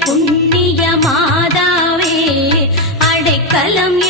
புண்ணிய மாதாவே அடைக்கலம்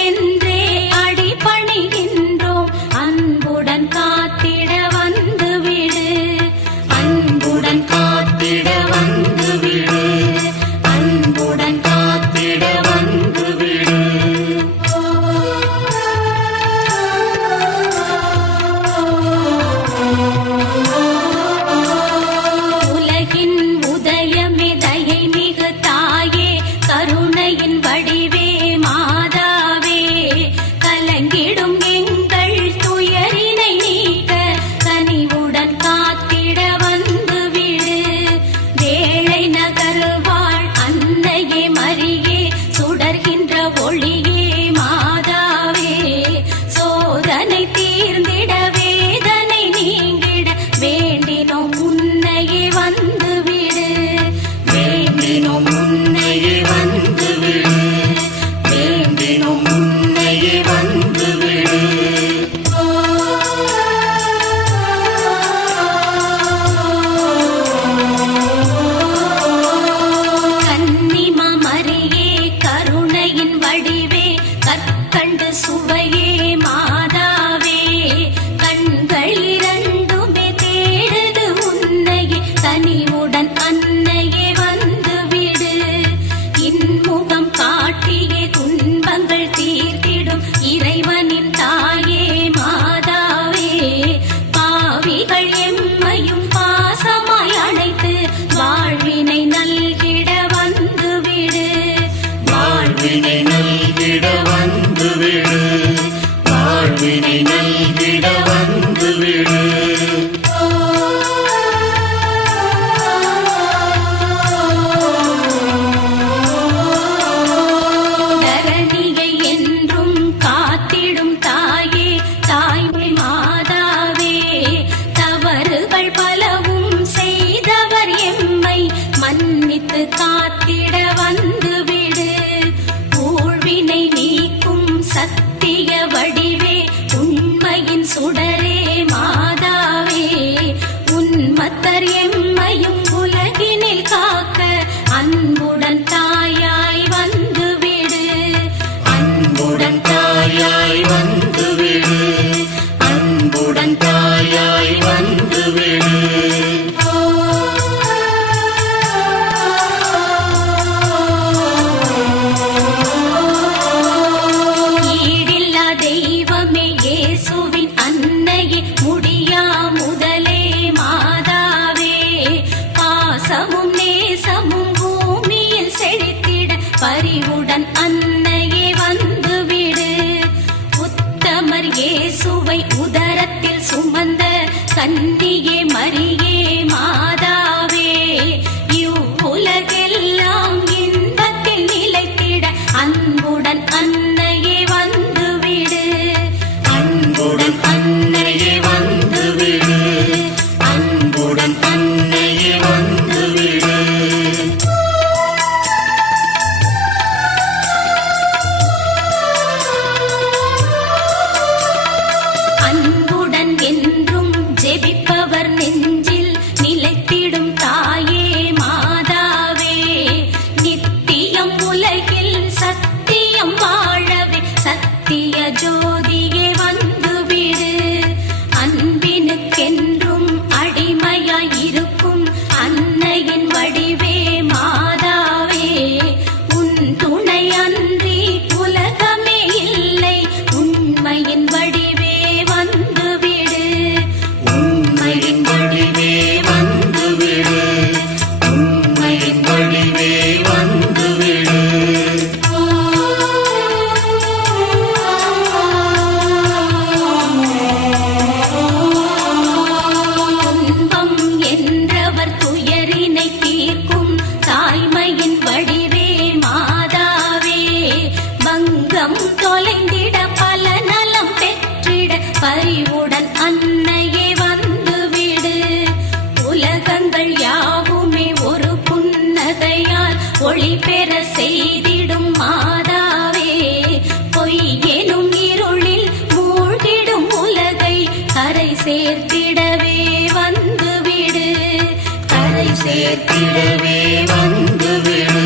சேர்த்திடவே வந்து விடு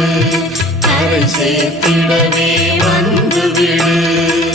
கரை சேர்த்திடவே வந்து விடு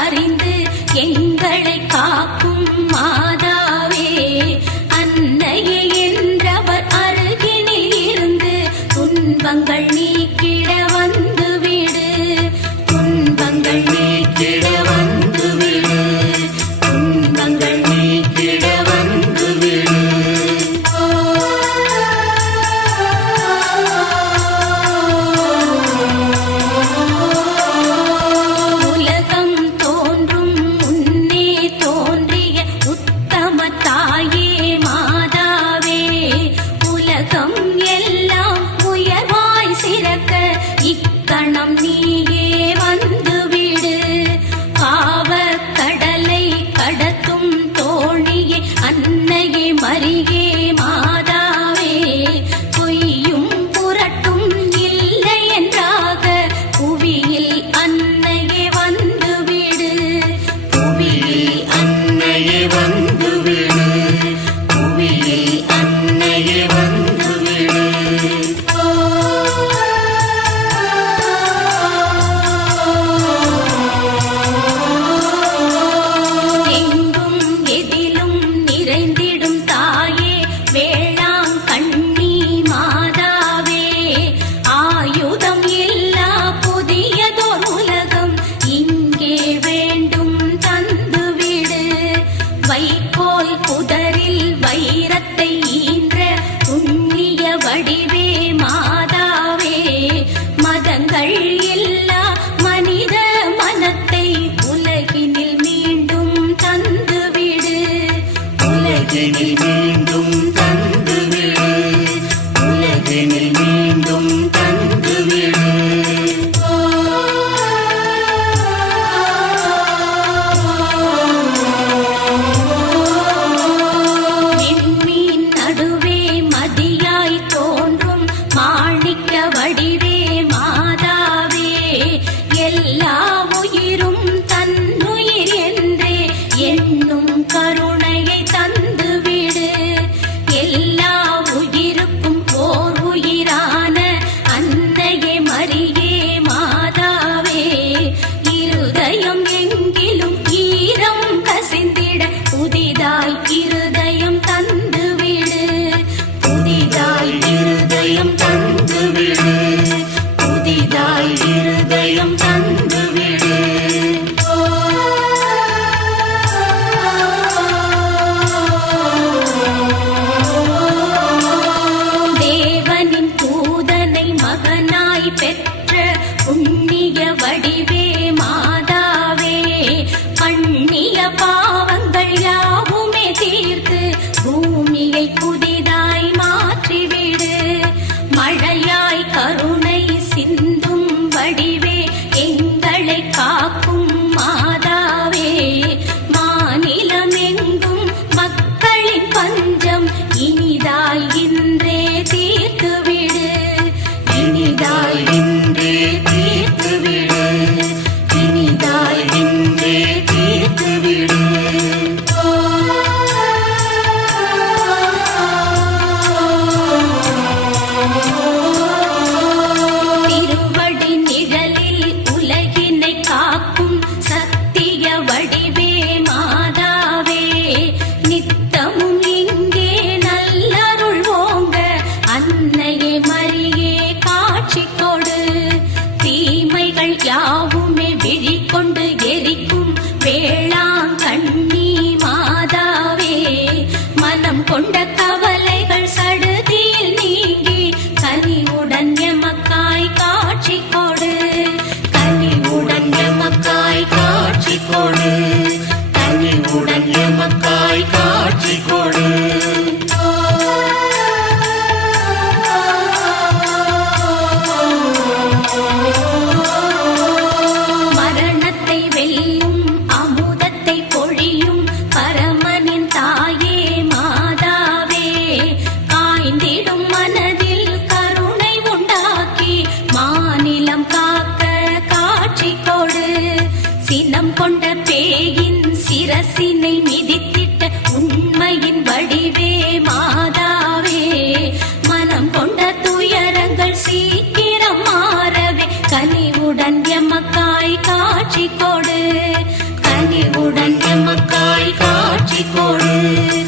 அறிந்து எங்களை காக்க ನಮ್ಮಿಗೆ எமக்காய் காட்சி கொடு. கனிவுடன் எமக்காய் காட்சி கொடு.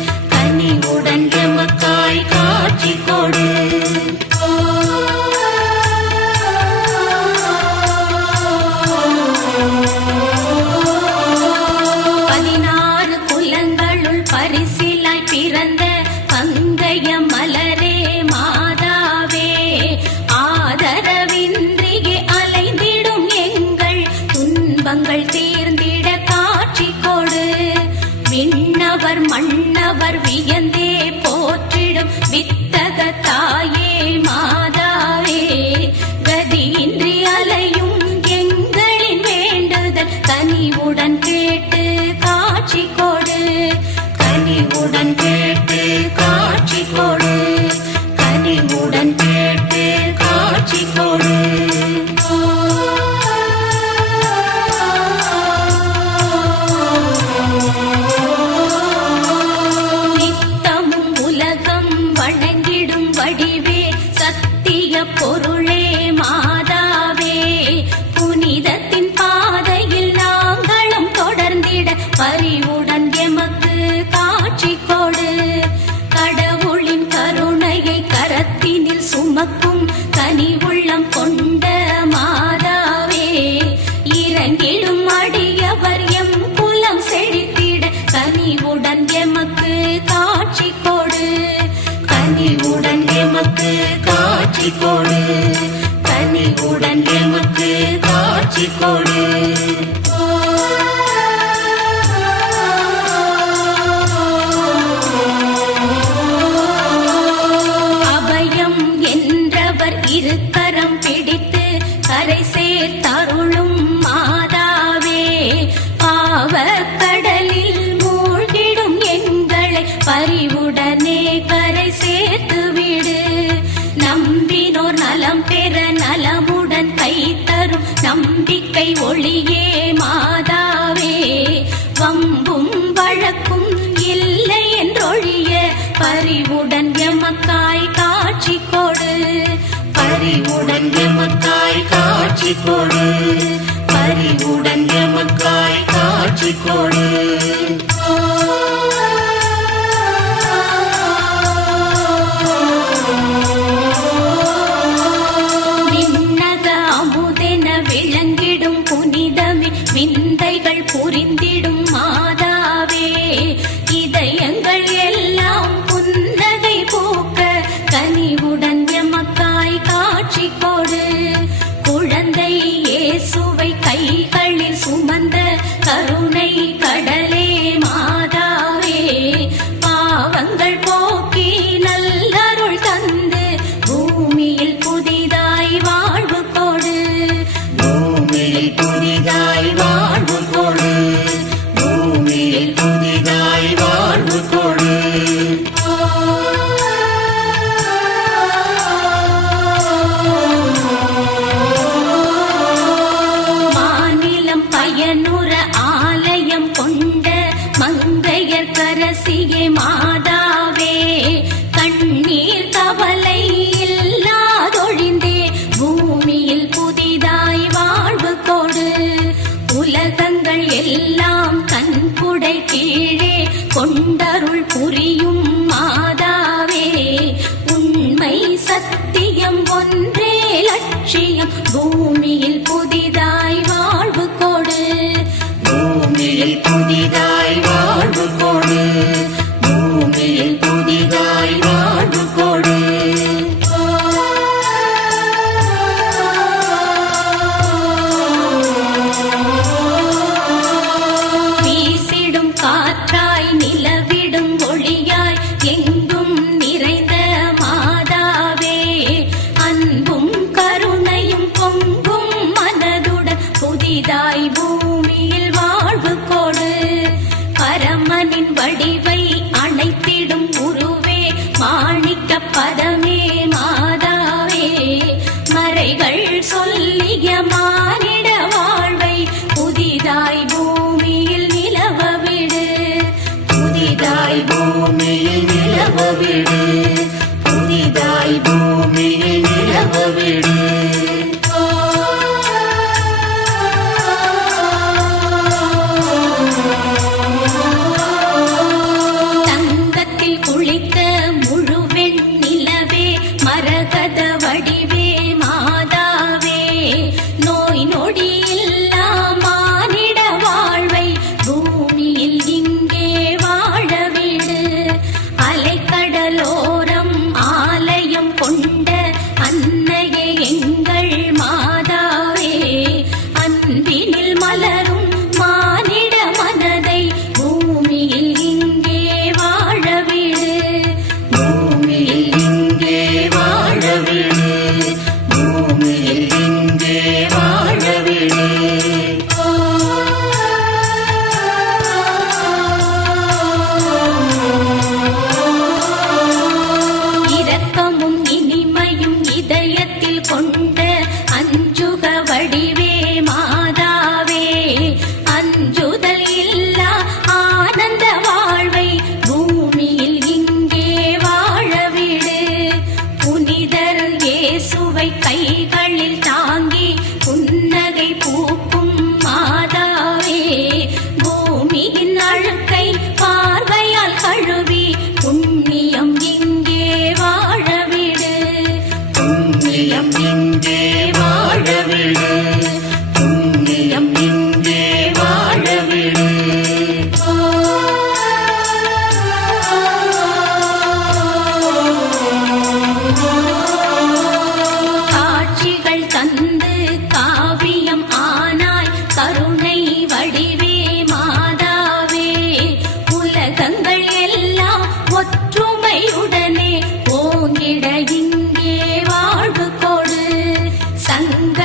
கொடு ஒளியே மாதாவே. வம்பும் வழக்கும் இல்லை என்றொழிய பறிவுடன் எமக்காய் காட்சி கொடு. பறிவுடன் எமக்காய் காட்சி கொடு. பறிவுடன் எமக்காய் காட்சி கொடு. விடு புதிதாய் பூ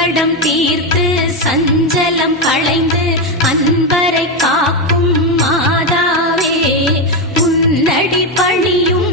சங்கடம் தீர்த்து சஞ்சலம் களைந்து அன்பரை காக்கும் மாதாவே. உன்னடி பணியும்